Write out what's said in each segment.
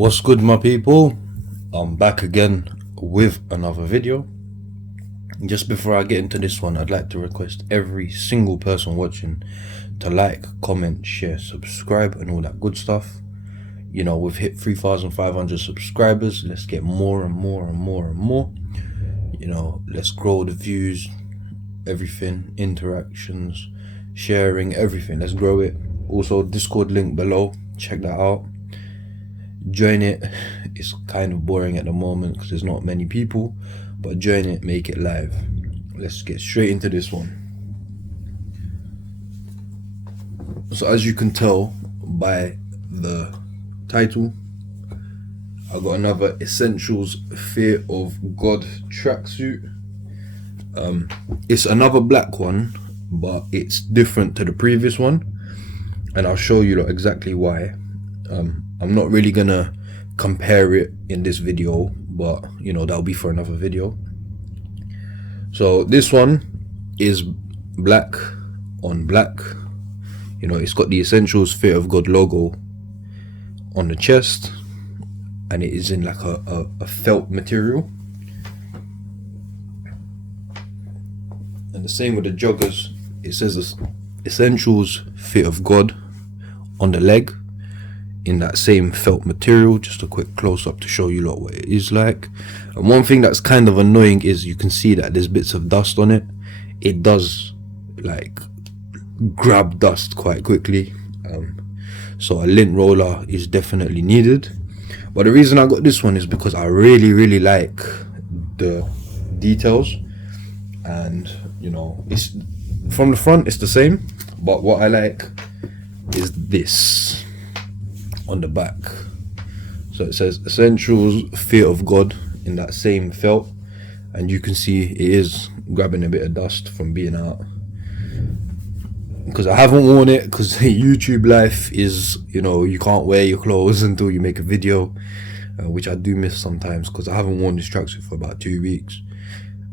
What's good, my people? I'm back again with another video. Just before I get into this one, I'd like to request every single person watching to like, comment, share, subscribe and all that good stuff. You know, we've hit 3,500 subscribers. Let's get more and more and more and more. You know, let's grow the views, everything, interactions, sharing, everything. Let's grow it. Also, Discord link below, check that out. Join it. It's kind of boring at the moment because there's not many people, but join it, make it live. Let's get straight into this one. So as you can tell by the title, I got another Essentials Fear of God tracksuit. It's another black one, but it's different to the previous one, and I'll show you exactly why. I'm not really gonna compare it in this video, but you know, that'll be for another video. So this one is black on black. You know, it's got the Essentials Fear of God logo on the chest, and it is in like a felt material. And the same with the joggers. It says Essentials Fear of God on the leg in that same felt material. Just a quick close-up to show you what it is like. And one thing that's kind of annoying is you can see that there's bits of dust on it. It does like grab dust quite quickly, so a lint roller is definitely needed. But the reason I got this one is because I really like the details, and you know, it's from the front it's the same, but what I like is this on the back. So it says Essentials Fear of God in that same felt, and you can see it is grabbing a bit of dust from being out, because I haven't worn it because YouTube life is, you know, you can't wear your clothes until you make a video, which I do miss sometimes because I haven't worn this tracksuit for about 2 weeks.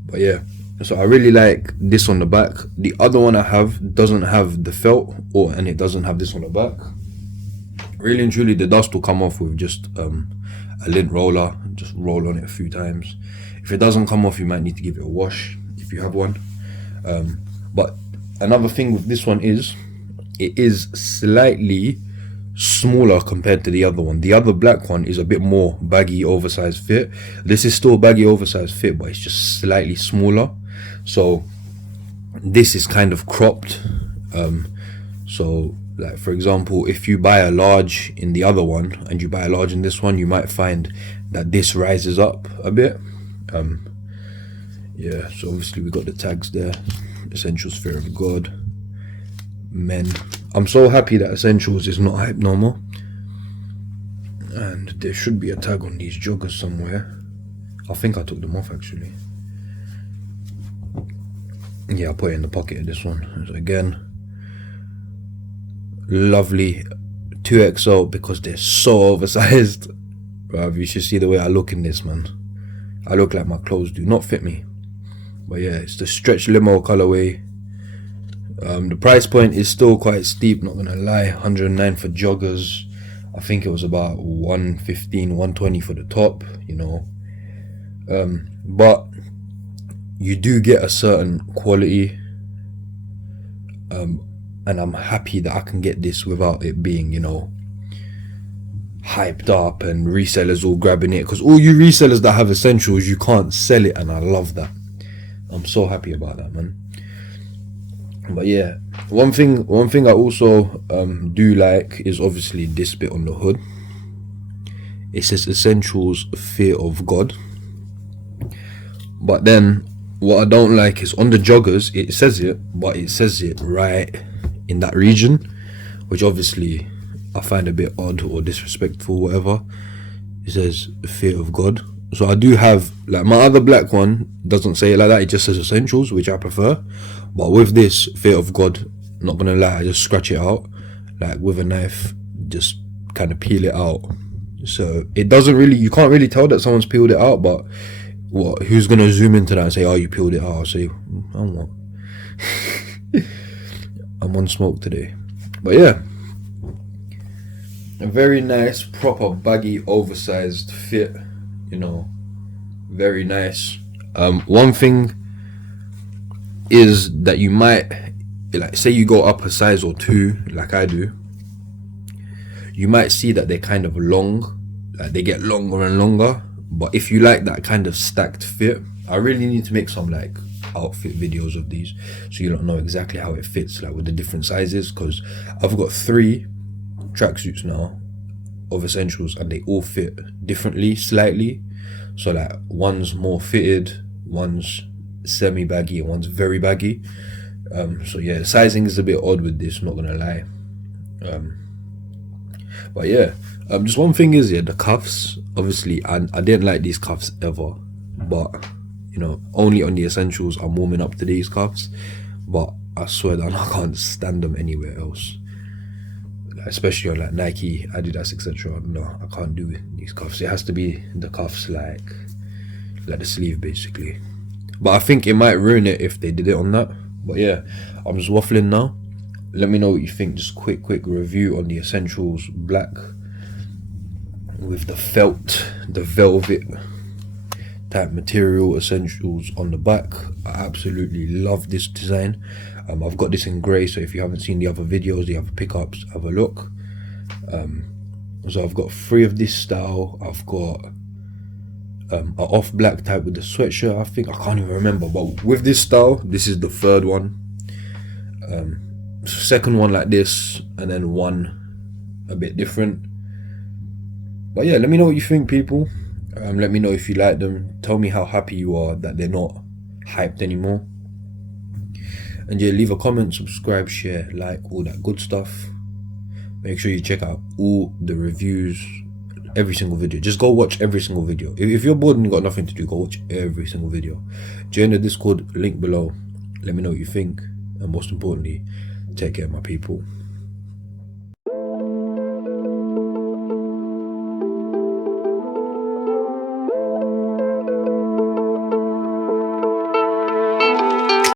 But yeah, so I really like this on the back. The other one I have doesn't have the felt, and it doesn't have this on the back. Really and truly, the dust will come off with just a lint roller. Just roll on it a few times. If it doesn't come off, you might need to give it a wash if you have one. But another thing with this one is it is slightly smaller compared to the other one. The other black one is a bit more baggy, oversized fit. This is still baggy, oversized fit, but it's just slightly smaller. So this is kind of cropped. So like for example, if you buy a large in the other one and you buy a large in this one, you might find that this rises up a bit. Yeah, so obviously we got the tags there. Essentials Fear of God, men. I'm so happy that Essentials is not hype no more. And there should be a tag on these joggers somewhere. I think I took them off actually. Yeah, I put it in the pocket of this one. So again, lovely 2XL because they're so oversized. Bruv, you should see the way I look in this, man. I look like my clothes do not fit me. But yeah, it's the stretch limo colorway. The price point is still quite steep, not gonna lie. 109 for joggers. I think it was about 115, 120 for the top, you know. But you do get a certain quality, and I'm happy that I can get this without it being, you know, hyped up and resellers all grabbing it, because all you resellers that have Essentials, you can't sell it, and I love that. I'm so happy about that, man. But yeah, one thing I also do like is obviously this bit on the hood. It says Essentials Fear of God. But then what I don't like is on the joggers it says it, but it says it right in that region, which obviously I find a bit odd or disrespectful, whatever. It says Fear of God. So I do have, like, my other black one doesn't say it like that, it just says Essentials, which I prefer. But with this Fear of God, not gonna lie, I just scratch it out, like with a knife, just kind of peel it out. So it doesn't really, you can't really tell that someone's peeled it out, but what, who's gonna zoom into that and say, oh, you peeled it out? I'll say, I'm what? I'm on smoke today. But yeah, a very nice, proper, baggy, oversized fit. You know, very nice. One thing is that you might, like, say you go up a size or two, like I do, you might see that they're kind of long, like they get longer and longer. But if you like that kind of stacked fit, I really need to make some like outfit videos of these, so you don't know exactly how it fits, like with the different sizes, because I've got 3 tracksuits now of essentials, and they all fit differently, slightly. So like one's more fitted, one's semi baggy, and one's very baggy. So yeah, the sizing is a bit odd with this, not gonna lie. But yeah, just one thing is, yeah, the cuffs. Obviously, I didn't like these cuffs ever, but you know, only on the essentials I'm warming up to these cuffs. But I swear that I can't stand them anywhere else, especially on like Nike, Adidas, etc. No, I can't do these cuffs. It has to be the cuffs like the sleeve basically. But I think it might ruin it if they did it on that. But yeah, I'm just waffling now. Let me know what you think. Just quick review on the essentials black with the felt, the velvet type material essentials on the back. I absolutely love this design. I've got this in grey, so if you haven't seen the other videos, the other pickups, have a look. So I've got 3 of this style. I've got an off black type with the sweatshirt, I think. I can't even remember, but with this style, this is the 3rd one. Second one like this, and then one a bit different. But yeah, let me know what you think, people. Let me know if you like them. Tell me how happy you are that they're not hyped anymore. And yeah, leave a comment, subscribe, share, like, all that good stuff. Make sure you check out all the reviews, every single video. Just go watch every single video. If you're bored and you got nothing to do, go watch every single video. Join the Discord, link below. Let me know what you think, and most importantly, take care, my people.